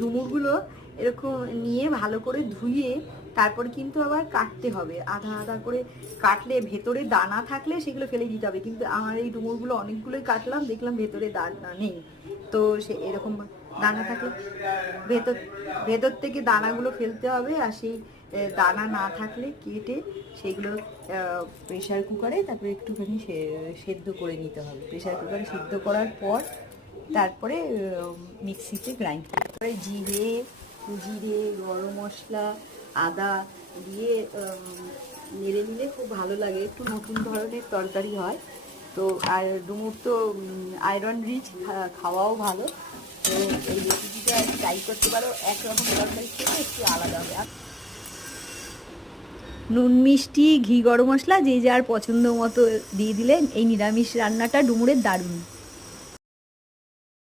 ডুমুরগুলো এরকম নিয়ে ভালো করে ধুয়ে তারপর কিন্তু আবার কাটতে হবে, আধা আধা করে কাটলে ভেতরে দানা থাকলে সেগুলো ফেলে দিতে হবে। কিন্তু আমার এই ডুমুরগুলো অনেকগুলোই কাটলাম, দেখলাম ভেতরে দানা নেই। তো সে এরকম দানা থাকলে ভেতর ভেতর থেকে দানাগুলো ফেলতে হবে। আর সেই দানা না থাকলে কেটে সেগুলো প্রেশার কুকারে তারপরে একটুখানি সেদ্ধ করে নিতে হবে। প্রেশার কুকারে সেদ্ধ করার পর তারপরে মিক্সিতে গ্রাইন্ড, তারপরে জিরে জিরে গরম মশলা আদা দিয়ে নেড়ে নিলে খুব ভালো লাগে, একটু নতুন ধরনের তরকারি হয়। তো আর ডুমুর তো আয়রন রিচ, খাওয়াও ভালো। তো এই রেসিপিটা ট্রাই করতে পারো, একরকম তরকারি থেকে একটু আলাদা হবে। নুন মিষ্টি ঘি গরম মশলা যে যার পছন্দ মতো দিয়ে দিলেন, এই নিরামিষ রান্নাটা ডুমুরের দারুণ।